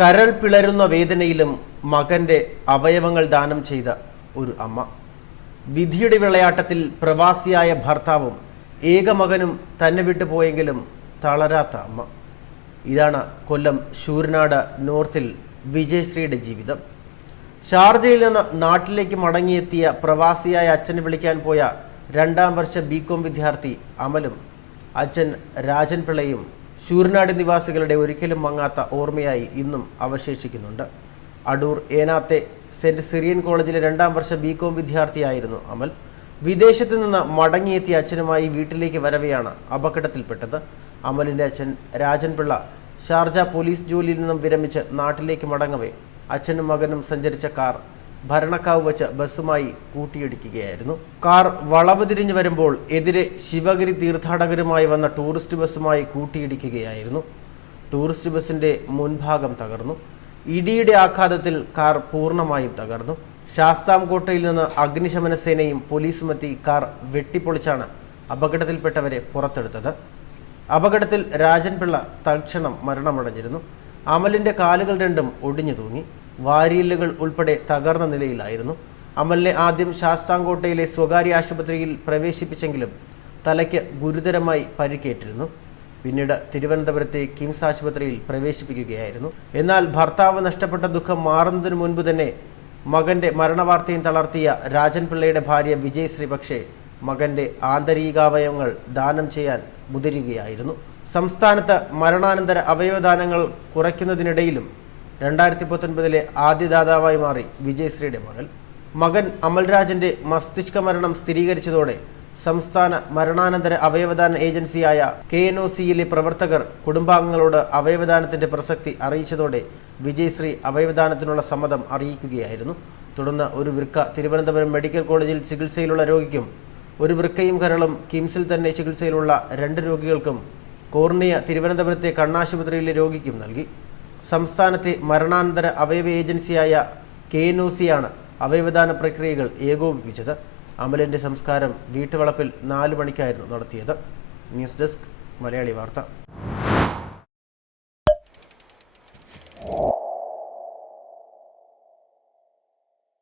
കരൾ പിളരുന്ന വേദനയിലും മകന്റെ അവയവങ്ങൾ ദാനം ചെയ്ത ഒരു അമ്മ. വിധിയുടെ വിളയാട്ടത്തിൽ പ്രവാസിയായ ഭർത്താവും ഏക മകനും തന്നെ വിട്ടുപോയെങ്കിലും തളരാത്ത അമ്മ. ഇതാണ് കൊല്ലം ശൂരനാട് നോർത്തിൽ വിജയശ്രീയുടെ ജീവിതം. ഷാർജയിൽ നിന്ന് നാട്ടിലേക്ക് മടങ്ങിയെത്തിയ പ്രവാസിയായ അച്ഛനെ വിളിക്കാൻ പോയ രണ്ടാം വർഷ ബി കോം വിദ്യാർത്ഥി അമലും അച്ഛൻ രാജൻ പിള്ളയും ശൂരനാട് നിവാസികളുടെ ഒരിക്കലും മങ്ങാത്ത ഓർമ്മയായി ഇന്നും അവശേഷിക്കുന്നുണ്ട്. അടൂർ ഏനാത്തെ സെന്റ് സിറിയൻ കോളേജിലെ രണ്ടാം വർഷ ബി കോം വിദ്യാർത്ഥിയായിരുന്നു അമൽ. വിദേശത്ത് നിന്ന് മടങ്ങിയെത്തിയ അച്ഛനുമായി വീട്ടിലേക്ക് വരവെയാണ് അപകടത്തിൽപ്പെട്ടത്. അമലിന്റെ അച്ഛൻ രാജൻപിള്ള ഷാർജ പോലീസ് ജോലിയിൽ നിന്നും വിരമിച്ച് നാട്ടിലേക്ക് മടങ്ങവേ. അച്ഛനും മകനും സഞ്ചരിച്ച കാർ ഭരണക്കാവ് വച്ച് ബസ്സുമായി കൂട്ടിയിടിക്കുകയായിരുന്നു. കാർ വളവ് തിരിഞ്ഞു വരുമ്പോൾ എതിരെ ശിവഗിരി തീർത്ഥാടകരുമായി വന്ന ടൂറിസ്റ്റ് ബസ്സുമായി കൂട്ടിയിടിക്കുകയായിരുന്നു. ടൂറിസ്റ്റ് ബസിന്റെ മുൻഭാഗം തകർന്നു. ഇടിയുടെ ആഘാതത്തിൽ കാർ പൂർണമായും തകർന്നു. ശാസ്താംകോട്ടയിൽ നിന്ന് അഗ്നിശമന സേനയും പോലീസും എത്തി കാർ വെട്ടിപ്പൊളിച്ചാണ് അപകടത്തിൽപ്പെട്ടവരെ പുറത്തെടുത്തത്. അപകടത്തിൽ രാജൻപിള്ള തൽക്ഷണം മരണമടഞ്ഞിരുന്നു. അമലിന്റെ കാലുകൾ രണ്ടും ഒടിഞ്ഞു തൂങ്ങി വാരിയല്ലുകൾ ഉൾപ്പെടെ തകർന്ന നിലയിലായിരുന്നു. അമലിനെ ആദ്യം ശാസ്താംകോട്ടയിലെ സ്വകാര്യ ആശുപത്രിയിൽ പ്രവേശിപ്പിച്ചെങ്കിലും തലയ്ക്ക് ഗുരുതരമായി പരിക്കേറ്റിരുന്നു. പിന്നീട് തിരുവനന്തപുരത്തെ കിംസ് ആശുപത്രിയിൽ പ്രവേശിപ്പിക്കുകയായിരുന്നു. എന്നാൽ ഭർത്താവ് നഷ്ടപ്പെട്ട ദുഃഖം മാറുന്നതിന് മുൻപ് തന്നെ മകന്റെ മരണവാർത്തയും തളർത്തിയ രാജൻ പിള്ളയുടെ ഭാര്യ വിജയശ്രീ പക്ഷേ മകന്റെ ആന്തരികാവയവങ്ങൾ ദാനം ചെയ്യാൻ മുതിരുകയായിരുന്നു. സംസ്ഥാനത്ത് മരണാനന്തര അവയവദാനങ്ങൾ കുറയ്ക്കുന്നതിനിടയിലും രണ്ടായിരത്തി പത്തൊൻപതിലെ ആദ്യ ദാതാവായി മാറി വിജയശ്രീയുടെ മകൾ. മകൻ അമൽരാജിന്റെ മസ്തിഷ്ക മരണം സ്ഥിരീകരിച്ചതോടെ സംസ്ഥാന മരണാനന്തര അവയവദാന ഏജൻസിയായ കെ എൻ ഒ സിയിലെ പ്രവർത്തകർ കുടുംബാംഗങ്ങളോട് അവയവദാനത്തിന്റെ പ്രസക്തി അറിയിച്ചതോടെ വിജയശ്രീ അവയവദാനത്തിനുള്ള സമ്മതം അറിയിക്കുകയായിരുന്നു. തുടർന്ന് ഒരു വൃക്ക തിരുവനന്തപുരം മെഡിക്കൽ കോളേജിൽ ചികിത്സയിലുള്ള രോഗിക്കും ഒരു വൃക്കയും കരളും കിംസിൽ തന്നെ ചികിത്സയിലുള്ള രണ്ട് രോഗികൾക്കും കോർണിയ തിരുവനന്തപുരത്തെ കണ്ണാശുപത്രിയിലെ രോഗിക്കും നൽകി. സംസ്ഥാനത്തെ മരണാനന്തര അവയവ ഏജൻസിയായ കെ എൻ ഒ സിയാണ് അവയവദാന പ്രക്രിയകൾ ഏകോപിപ്പിച്ചത്. അമലിന്റെ സംസ്കാരം വീട്ടുവളപ്പിൽ നാലു മണിക്കായിരുന്നു നടത്തിയത്. ന്യൂസ് ഡെസ്ക് മലയാളി വാർത്ത.